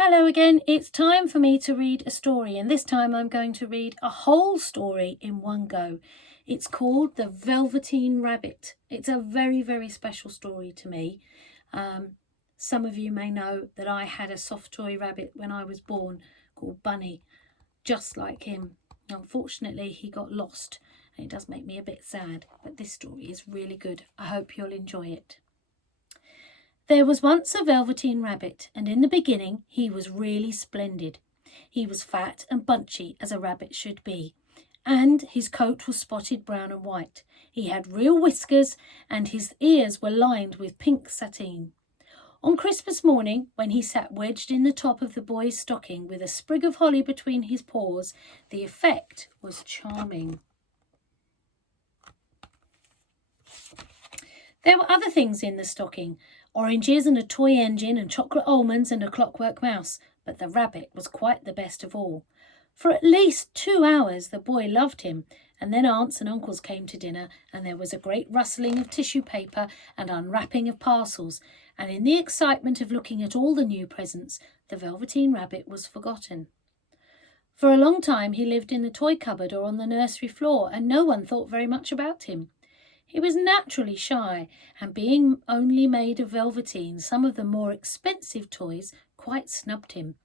Hello again, it's time for me to read a story, and this time I'm going to read a whole story in one go. It's called The Velveteen Rabbit. It's a very, very special story to me. Some of you may know that I had a soft toy rabbit when I was born called Bunny, just like him. Unfortunately, he got lost, and it does make me a bit sad, but this story is really good. I hope you'll enjoy it. There was once a Velveteen Rabbit, and in the beginning he was really splendid. He was fat and bunchy, as a rabbit should be, and his coat was spotted brown and white. He had real whiskers, and his ears were lined with pink sateen. On Christmas morning, when he sat wedged in the top of the boy's stocking with a sprig of holly between his paws, the effect was charming. There were other things in the stocking, oranges and a toy engine and chocolate almonds and a clockwork mouse, but the rabbit was quite the best of all. For at least 2 hours the boy loved him, and then aunts and uncles came to dinner, and there was a great rustling of tissue paper and unwrapping of parcels, and in the excitement of looking at all the new presents, the Velveteen Rabbit was forgotten. For a long time he lived in the toy cupboard or on the nursery floor, and no one thought very much about him. He was naturally shy, and being only made of velveteen, some of the more expensive toys quite snubbed him.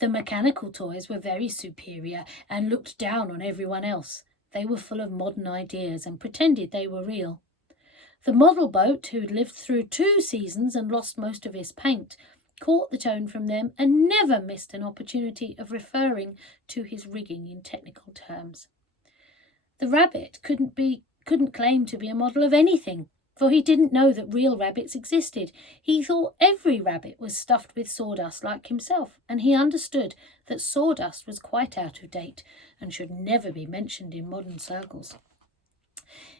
The mechanical toys were very superior and looked down on everyone else. They were full of modern ideas and pretended they were real. The model boat, who'd lived through 2 seasons and lost most of his paint, caught the tone from them and never missed an opportunity of referring to his rigging in technical terms. The rabbit couldn't claim to be a model of anything, for he didn't know that real rabbits existed. He thought every rabbit was stuffed with sawdust like himself, and he understood that sawdust was quite out of date and should never be mentioned in modern circles.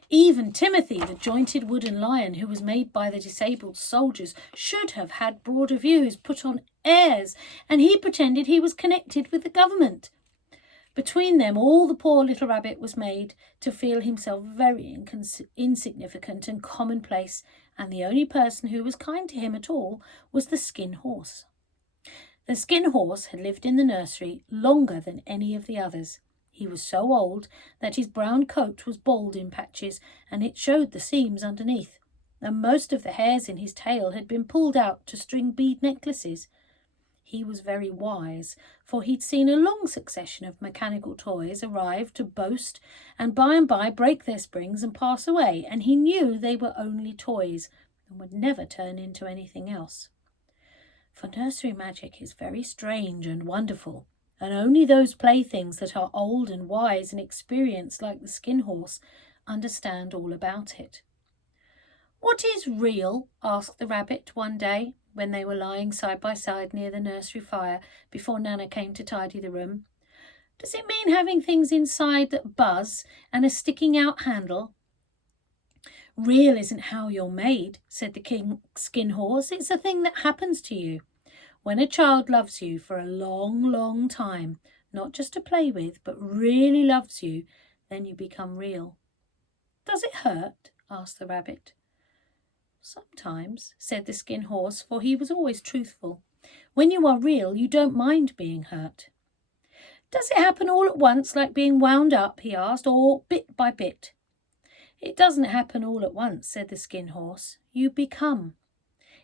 Even Timothy, the jointed wooden lion who was made by the disabled soldiers, should have had broader views, put on airs, and he pretended he was connected with the government. Between them, all the poor little rabbit was made to feel himself very insignificant and commonplace, and the only person who was kind to him at all was the Skin Horse. The Skin Horse had lived in the nursery longer than any of the others. He was so old that his brown coat was bald in patches, and it showed the seams underneath, and most of the hairs in his tail had been pulled out to string bead necklaces. He was very wise, for he'd seen a long succession of mechanical toys arrive to boast and by break their springs and pass away, and he knew they were only toys and would never turn into anything else. For nursery magic is very strange and wonderful, and only those playthings that are old and wise and experienced like the Skin Horse understand all about it. "What is real?" asked the rabbit one day, when they were lying side by side near the nursery fire before Nana came to tidy the room. "Does it mean having things inside that buzz and a sticking out handle?" "Real isn't how you're made," said the Skin Horse. "It's a thing that happens to you. When a child loves you for a long, long time, not just to play with, but really loves you, then you become real." "Does it hurt?" asked the rabbit. "Sometimes," said the Skin Horse, for he was always truthful. "When you are real, you don't mind being hurt." "Does it happen all at once, like being wound up?" he asked, "or bit by bit?" "It doesn't happen all at once," said the Skin Horse. "You become.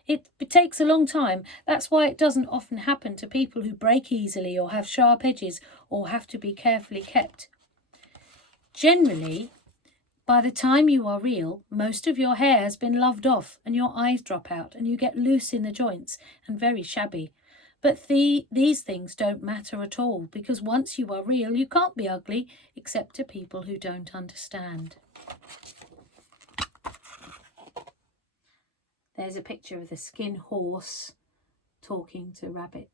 It takes a long time. That's why it doesn't often happen to people who break easily or have sharp edges or have to be carefully kept. Generally, by the time you are real, most of your hair has been loved off and your eyes drop out and you get loose in the joints and very shabby. But these things don't matter at all, because once you are real, you can't be ugly except to people who don't understand." There's a picture of the Skin Horse talking to Rabbit.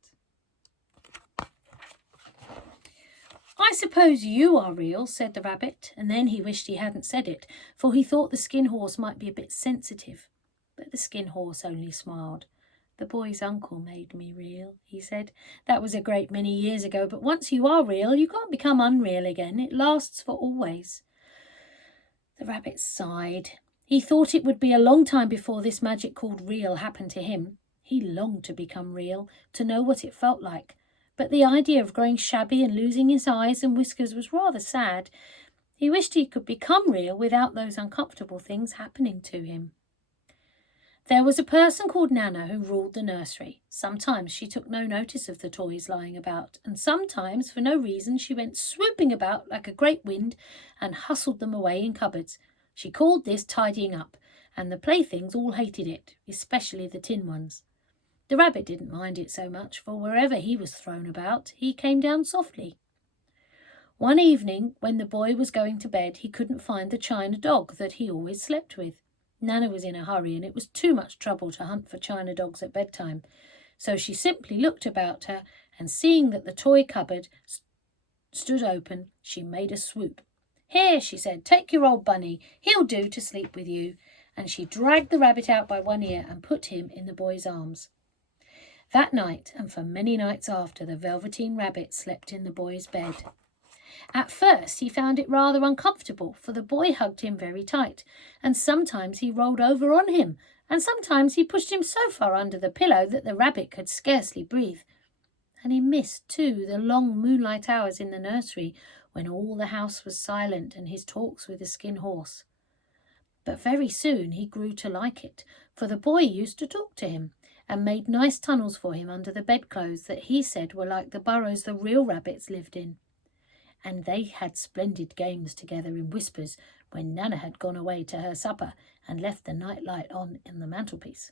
"I suppose you are real," said the rabbit, and then he wished he hadn't said it, for he thought the Skin Horse might be a bit sensitive. But the Skin Horse only smiled. "The boy's uncle made me real," he said. "That was a great many years ago, but once you are real, you can't become unreal again. It lasts for always." The rabbit sighed. He thought it would be a long time before this magic called real happened to him. He longed to become real, to know what it felt like. But the idea of growing shabby and losing his eyes and whiskers was rather sad. He wished he could become real without those uncomfortable things happening to him. There was a person called Nana who ruled the nursery. Sometimes she took no notice of the toys lying about, and sometimes, for no reason, she went swooping about like a great wind and hustled them away in cupboards. She called this tidying up, and the playthings all hated it, especially the tin ones. The rabbit didn't mind it so much, for wherever he was thrown about, he came down softly. One evening, when the boy was going to bed, he couldn't find the china dog that he always slept with. Nana was in a hurry, and it was too much trouble to hunt for china dogs at bedtime. So she simply looked about her, and seeing that the toy cupboard stood open, she made a swoop. "Here," she said, "take your old bunny. He'll do to sleep with you." And she dragged the rabbit out by one ear and put him in the boy's arms. That night, and for many nights after, the Velveteen Rabbit slept in the boy's bed. At first he found it rather uncomfortable, for the boy hugged him very tight, and sometimes he rolled over on him, and sometimes he pushed him so far under the pillow that the rabbit could scarcely breathe. And he missed, too, the long moonlight hours in the nursery when all the house was silent and his talks with the Skin Horse. But very soon he grew to like it, for the boy used to talk to him and made nice tunnels for him under the bedclothes that he said were like the burrows the real rabbits lived in. And they had splendid games together in whispers when Nana had gone away to her supper and left the night light on in the mantelpiece.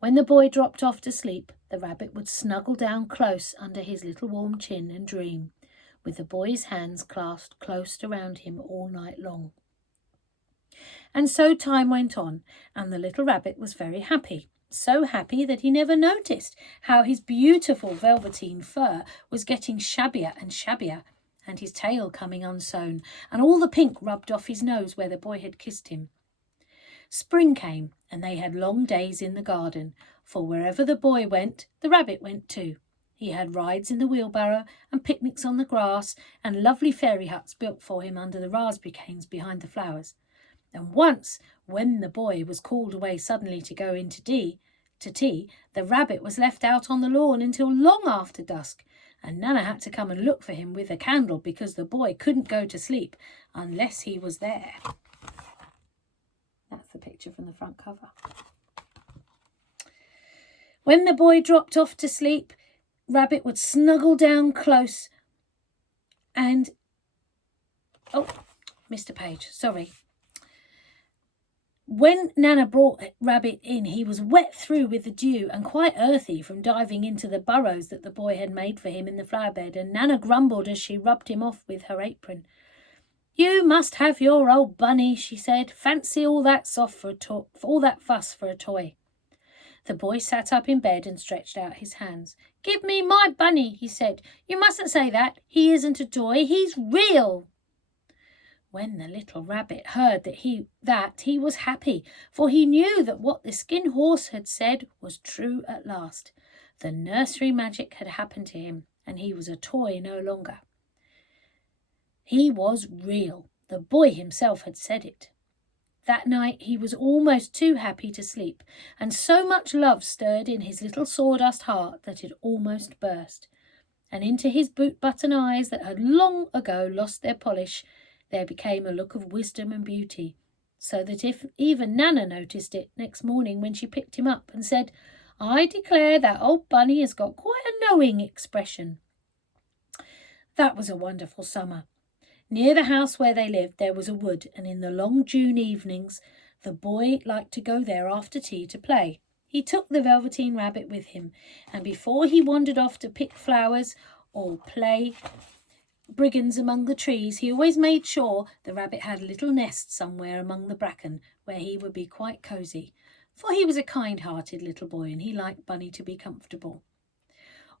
When the boy dropped off to sleep, the rabbit would snuggle down close under his little warm chin and dream, with the boy's hands clasped close around him all night long. And so time went on, and the little rabbit was very happy. So happy that he never noticed how his beautiful velveteen fur was getting shabbier and shabbier, and his tail coming unsewn, and all the pink rubbed off his nose where the boy had kissed him. Spring came, and they had long days in the garden, for wherever the boy went, the rabbit went too. He had rides in the wheelbarrow, and picnics on the grass, and lovely fairy huts built for him under the raspberry canes behind the flowers. And once, when the boy was called away suddenly to go into tea, the rabbit was left out on the lawn until long after dusk, and Nana had to come and look for him with a candle because the boy couldn't go to sleep unless he was there. That's the picture from the front cover. When the boy dropped off to sleep, Rabbit would snuggle down close and... Oh, missed a page, sorry. When Nana brought Rabbit in, he was wet through with the dew and quite earthy from diving into the burrows that the boy had made for him in the flower bed, and Nana grumbled as she rubbed him off with her apron. "You must have your old bunny," she said. "Fancy all that fuss for a toy." The boy sat up in bed and stretched out his hands. "Give me my bunny," he said. "You mustn't say that. He isn't a toy. He's real." When the little rabbit heard that he was happy, for he knew that what the Skin Horse had said was true at last. The nursery magic had happened to him, and he was a toy no longer. He was real. The boy himself had said it. That night he was almost too happy to sleep, and so much love stirred in his little sawdust heart that it almost burst. And into his boot-button eyes that had long ago lost their polish, there became a look of wisdom and beauty, so that if even Nana noticed it next morning when she picked him up and said, "I declare that old bunny has got quite a knowing expression." That was a wonderful summer. Near the house where they lived there was a wood, and in the long June evenings the boy liked to go there after tea to play. He took the Velveteen Rabbit with him, and before he wandered off to pick flowers or play brigands among the trees, he always made sure the rabbit had a little nest somewhere among the bracken where he would be quite cosy, for he was a kind-hearted little boy and he liked Bunny to be comfortable.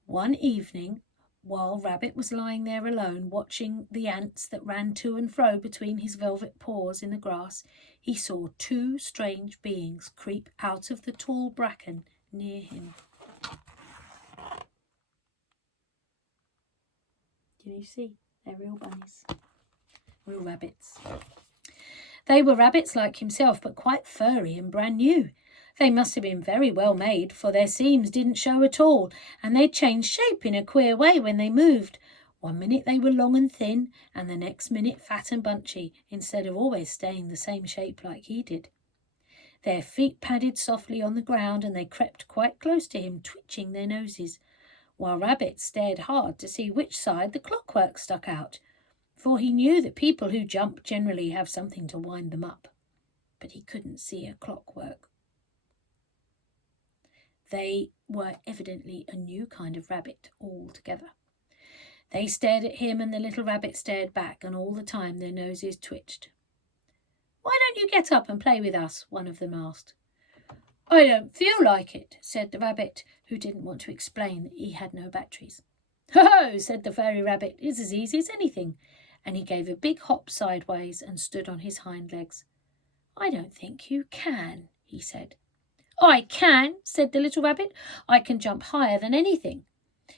One evening, while Rabbit was lying there alone watching the ants that ran to and fro between his velvet paws in the grass, he saw two strange beings creep out of the tall bracken near him. Can you see? They're real bunnies. Real rabbits. They were rabbits like himself, but quite furry and brand new. They must have been very well made, for their seams didn't show at all, and they changed shape in a queer way when they moved. One minute they were long and thin, and the next minute fat and bunchy, instead of always staying the same shape like he did. Their feet padded softly on the ground, and they crept quite close to him, twitching their noses, while Rabbit stared hard to see which side the clockwork stuck out, for he knew that people who jump generally have something to wind them up. But he couldn't see a clockwork. They were evidently a new kind of rabbit altogether. They stared at him, and the little rabbit stared back, and all the time their noses twitched. "Why don't you get up and play with us?" one of them asked. "I don't feel like it," said the rabbit, who didn't want to explain that he had no batteries. "Ho-ho!" said the fairy rabbit. "It's as easy as anything." And he gave a big hop sideways and stood on his hind legs. "I don't think you can," he said. "I can," said the little rabbit. "I can jump higher than anything."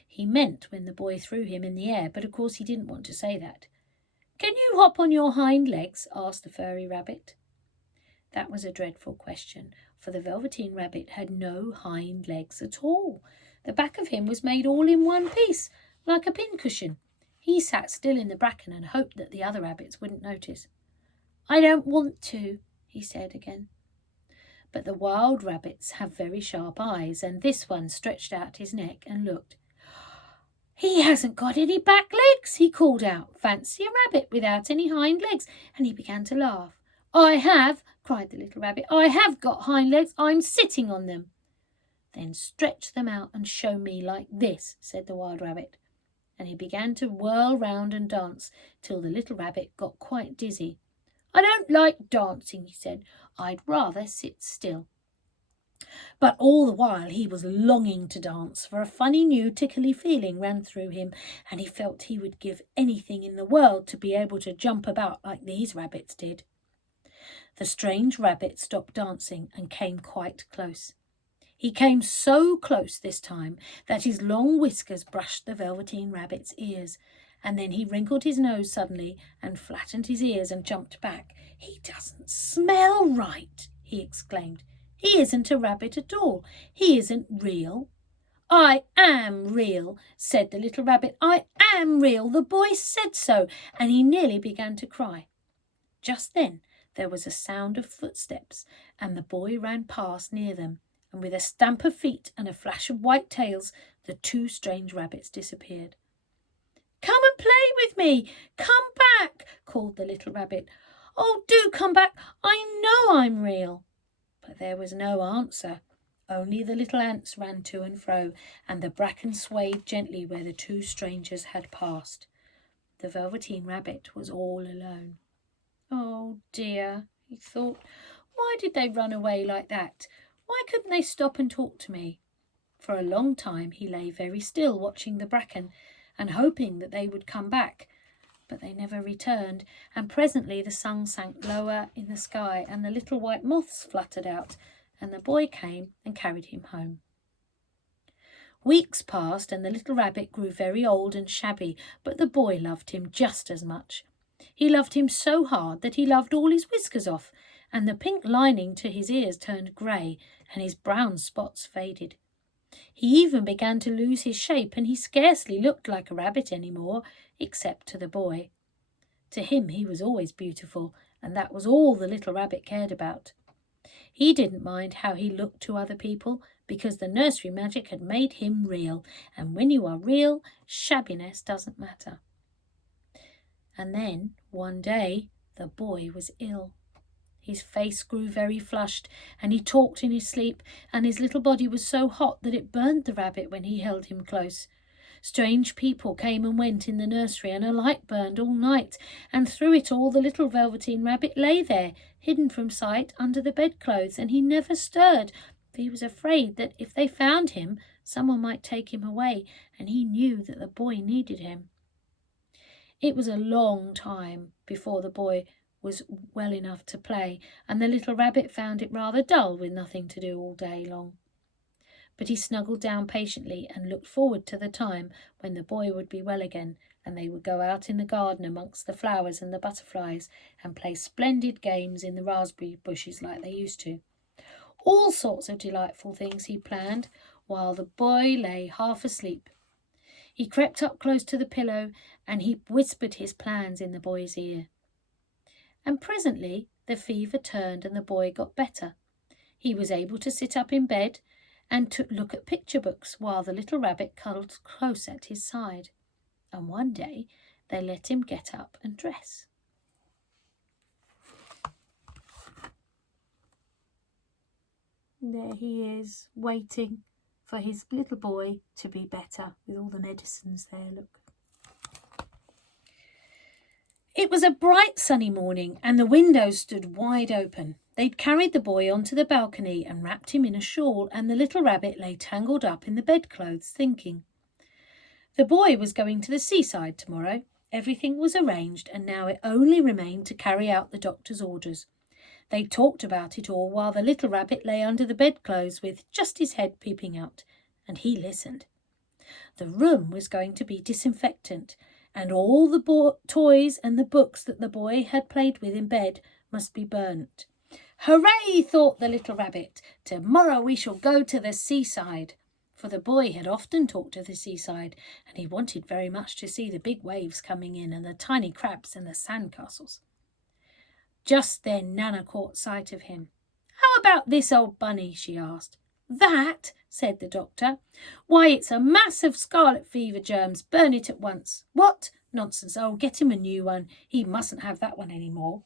He meant when the boy threw him in the air, but of course he didn't want to say that. "Can you hop on your hind legs?" asked the furry rabbit. That was a dreadful question, for the Velveteen Rabbit had no hind legs at all. The back of him was made all in one piece, like a pincushion. He sat still in the bracken and hoped that the other rabbits wouldn't notice. "I don't want to," he said again. But the wild rabbits have very sharp eyes, and this one stretched out his neck and looked. "He hasn't got any back legs," he called out. "Fancy a rabbit without any hind legs," and he began to laugh. "I have," cried the little rabbit. "I have got hind legs. I'm sitting on them." "Then stretch them out and show me like this," said the wild rabbit. And he began to whirl round and dance till the little rabbit got quite dizzy. "I don't like dancing," he said. "I'd rather sit still." But all the while he was longing to dance, for a funny new tickly feeling ran through him, and he felt he would give anything in the world to be able to jump about like these rabbits did. The strange rabbit stopped dancing and came quite close. He came so close this time that his long whiskers brushed the Velveteen Rabbit's ears, and then he wrinkled his nose suddenly and flattened his ears and jumped back. "He doesn't smell right," he exclaimed. "He isn't a rabbit at all. He isn't real." "I am real," said the little rabbit. "I am real. The boy said so," and he nearly began to cry. Just then there was a sound of footsteps, and the boy ran past near them, and with a stamp of feet and a flash of white tails, the two strange rabbits disappeared. "Come and play with me! Come back!" called the little rabbit. "Oh, do come back! I know I'm real." But there was no answer. Only the little ants ran to and fro, and the bracken swayed gently where the two strangers had passed. The Velveteen Rabbit was all alone. "Oh dear," he thought. "Why did they run away like that? Why couldn't they stop and talk to me?" For a long time he lay very still, watching the bracken and hoping that they would come back. But they never returned, and presently the sun sank lower in the sky, and the little white moths fluttered out, and the boy came and carried him home. Weeks passed, and the little rabbit grew very old and shabby, but the boy loved him just as much. He loved him so hard that he loved all his whiskers off, and the pink lining to his ears turned grey, and his brown spots faded. He even began to lose his shape, and he scarcely looked like a rabbit any more, except to the boy. To him he was always beautiful, and that was all the little rabbit cared about. He didn't mind how he looked to other people, because the nursery magic had made him real, and when you are real, shabbiness doesn't matter. And then, one day, the boy was ill. His face grew very flushed, and he talked in his sleep, and his little body was so hot that it burned the rabbit when he held him close. Strange people came and went in the nursery, and a light burned all night, and through it all the little Velveteen Rabbit lay there, hidden from sight under the bedclothes, and he never stirred, for he was afraid that if they found him, someone might take him away, and he knew that the boy needed him. It was a long time before the boy was well enough to play, and the little rabbit found it rather dull with nothing to do all day long. But he snuggled down patiently and looked forward to the time when the boy would be well again, and they would go out in the garden amongst the flowers and the butterflies and play splendid games in the raspberry bushes like they used to. All sorts of delightful things he planned while the boy lay half asleep. He crept up close to the pillow and he whispered his plans in the boy's ear. And presently the fever turned and the boy got better. He was able to sit up in bed and to look at picture books while the little rabbit cuddled close at his side. And one day they let him get up and dress. There he is, waiting for his little boy to be better with all the medicines there, look. It was a bright sunny morning and the windows stood wide open. They'd carried the boy onto the balcony and wrapped him in a shawl, and the little rabbit lay tangled up in the bedclothes thinking. The boy was going to the seaside tomorrow. Everything was arranged and now it only remained to carry out the doctor's orders. They talked about it all while the little rabbit lay under the bedclothes with just his head peeping out, and he listened. The room was going to be disinfectant, and all the toys and the books that the boy had played with in bed must be burnt. Hooray, thought the little rabbit. Tomorrow we shall go to the seaside. For the boy had often talked of the seaside, and he wanted very much to see the big waves coming in and the tiny crabs and the sandcastles. Just then Nana caught sight of him. How about this old bunny? She asked. That, said the doctor. Why, it's a mass of scarlet fever germs. Burn it at once. What? Nonsense. Oh, get him a new one. He mustn't have that one any more.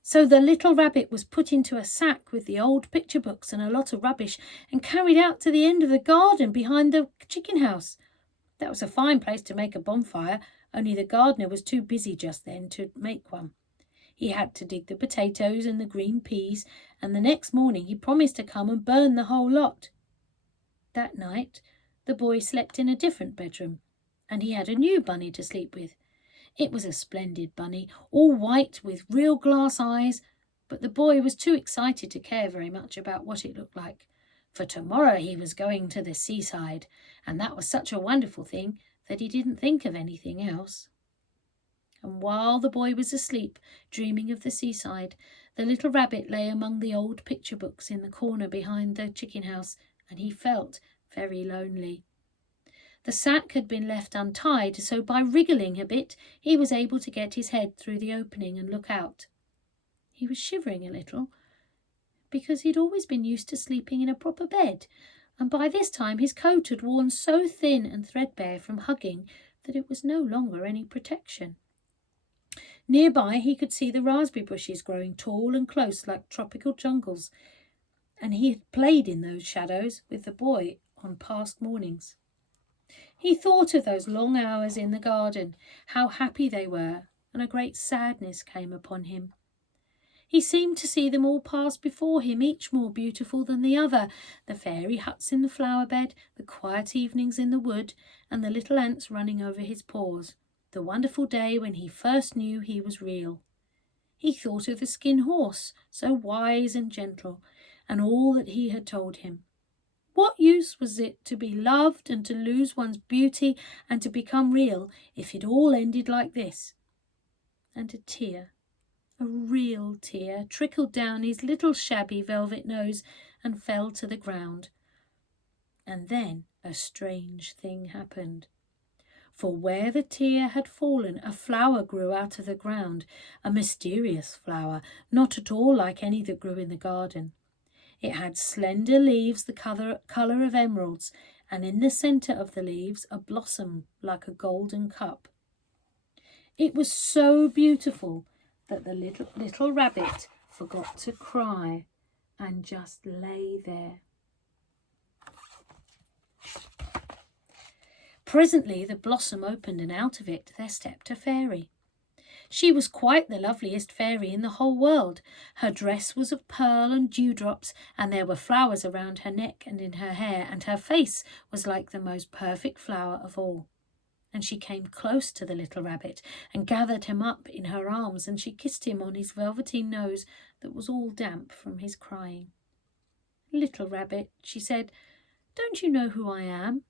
So the little rabbit was put into a sack with the old picture books and a lot of rubbish and carried out to the end of the garden behind the chicken house. That was a fine place to make a bonfire, only the gardener was too busy just then to make one. He had to dig the potatoes and the green peas, and the next morning he promised to come and burn the whole lot. That night the boy slept in a different bedroom, and he had a new bunny to sleep with. It was a splendid bunny, all white with real glass eyes, but the boy was too excited to care very much about what it looked like. For tomorrow he was going to the seaside, and that was such a wonderful thing that he didn't think of anything else. And while the boy was asleep, dreaming of the seaside, the little rabbit lay among the old picture books in the corner behind the chicken house, and he felt very lonely. The sack had been left untied, so by wriggling a bit, he was able to get his head through the opening and look out. He was shivering a little, because he'd always been used to sleeping in a proper bed, and by this time his coat had worn so thin and threadbare from hugging that it was no longer any protection. Nearby he could see the raspberry bushes growing tall and close like tropical jungles, and he had played in those shadows with the boy on past mornings. He thought of those long hours in the garden, how happy they were, and a great sadness came upon him. He seemed to see them all pass before him, each more beautiful than the other, the fairy huts in the flower bed, the quiet evenings in the wood, and the little ants running over his paws, the wonderful day when he first knew he was real. He thought of the skin horse, so wise and gentle, and all that he had told him. What use was it to be loved and to lose one's beauty and to become real if it all ended like this? And a tear, a real tear, trickled down his little shabby velvet nose and fell to the ground. And then a strange thing happened. For where the tear had fallen, a flower grew out of the ground, a mysterious flower, not at all like any that grew in the garden. It had slender leaves the colour of emeralds, and in the centre of the leaves a blossom like a golden cup. It was so beautiful that the little rabbit forgot to cry and just lay there. Presently the blossom opened, and out of it there stepped a fairy. She was quite the loveliest fairy in the whole world. Her dress was of pearl and dewdrops, and there were flowers around her neck and in her hair, and her face was like the most perfect flower of all. And she came close to the little rabbit and gathered him up in her arms, and she kissed him on his velveteen nose that was all damp from his crying. "Little rabbit," she said, "don't you know who I am?"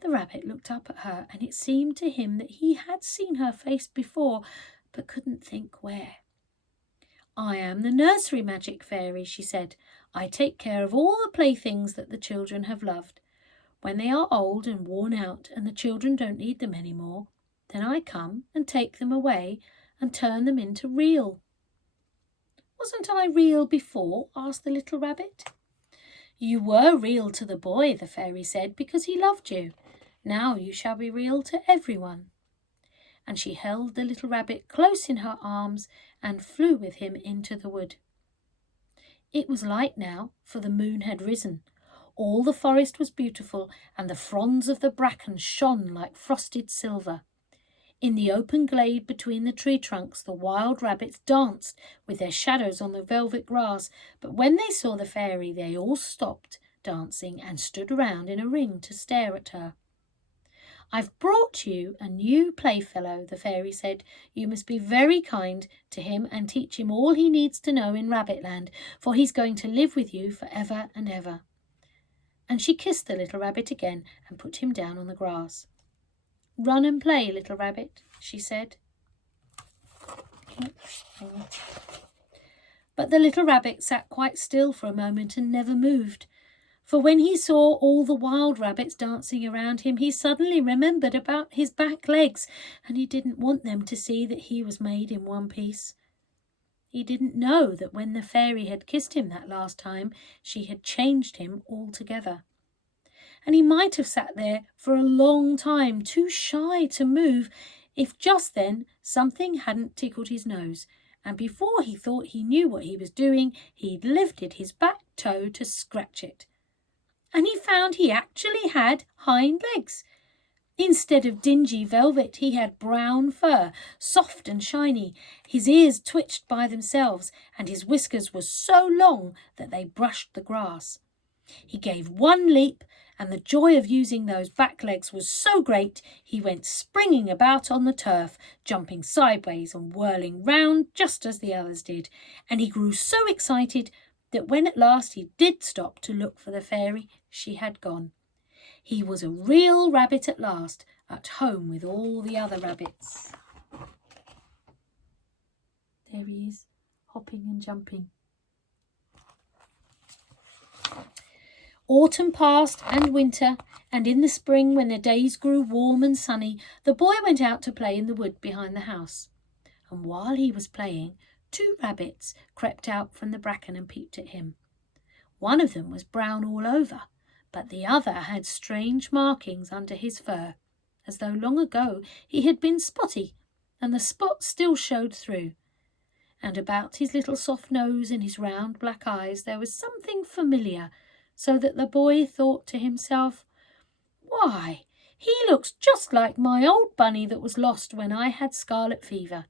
The rabbit looked up at her, and it seemed to him that he had seen her face before, but couldn't think where. "I am the nursery magic fairy," she said. I take care of all the playthings that the children have loved. When they are old and worn out and the children don't need them any more, then I come and take them away and turn them into real." "Wasn't I real before?" asked the little rabbit. "You were real to the boy," the fairy said, "because he loved you. Now you shall be real to everyone." And she held the little rabbit close in her arms and flew with him into the wood. It was light now, for the moon had risen. All the forest was beautiful, and the fronds of the bracken shone like frosted silver. In the open glade between the tree trunks, the wild rabbits danced with their shadows on the velvet grass, but when they saw the fairy, they all stopped dancing and stood around in a ring to stare at her. "I've brought you a new playfellow," the fairy said. "You must be very kind to him and teach him all he needs to know in Rabbitland, for he's going to live with you for ever and ever." And she kissed the little rabbit again and put him down on the grass. "Run and play, little rabbit," she said. But the little rabbit sat quite still for a moment and never moved. For when he saw all the wild rabbits dancing around him, he suddenly remembered about his back legs, and he didn't want them to see that he was made in one piece. He didn't know that when the fairy had kissed him that last time, she had changed him altogether. And he might have sat there for a long time, too shy to move, if just then something hadn't tickled his nose, and before he thought he knew what he was doing, he'd lifted his back toe to scratch it. And he found he actually had hind legs. Instead of dingy velvet, he had brown fur, soft and shiny. His ears twitched by themselves, and his whiskers were so long that they brushed the grass. He gave one leap, and the joy of using those back legs was so great he went springing about on the turf, jumping sideways and whirling round just as the others did, and he grew so excited that when at last he did stop to look for the fairy, she had gone. He was a real rabbit at last, at home with all the other rabbits. There he is, hopping and jumping. Autumn passed and winter, and in the spring, when the days grew warm and sunny, the boy went out to play in the wood behind the house. And while he was playing, 2 rabbits crept out from the bracken and peeped at him. One of them was brown all over, but the other had strange markings under his fur, as though long ago he had been spotty, and the spots still showed through. And about his little soft nose and his round black eyes there was something familiar, so that the boy thought to himself, "Why, he looks just like my old bunny that was lost when I had scarlet fever."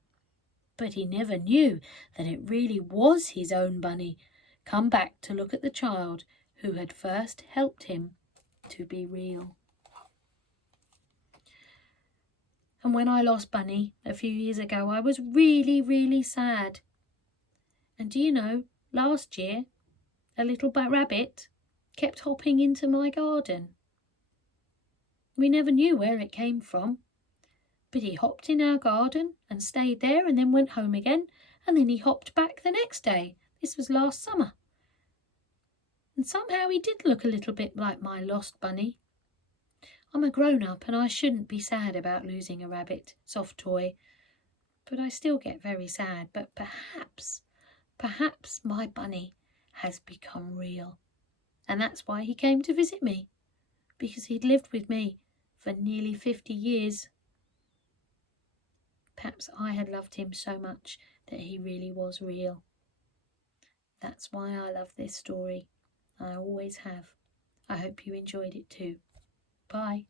But he never knew that it really was his own bunny, come back to look at the child who had first helped him to be real. And when I lost Bunny a few years ago, I was really, really sad. And do you know, last year, a little rabbit kept hopping into my garden. We never knew where it came from, but he hopped in our garden and stayed there and then went home again, and then he hopped back the next day. This was last summer. And somehow he did look a little bit like my lost bunny. I'm a grown-up and I shouldn't be sad about losing a rabbit, soft toy, but I still get very sad. But perhaps my bunny has become real. And that's why he came to visit me, because he'd lived with me for nearly 50 years. Perhaps I had loved him so much that he really was real. That's why I love this story. I always have. I hope you enjoyed it too. Bye.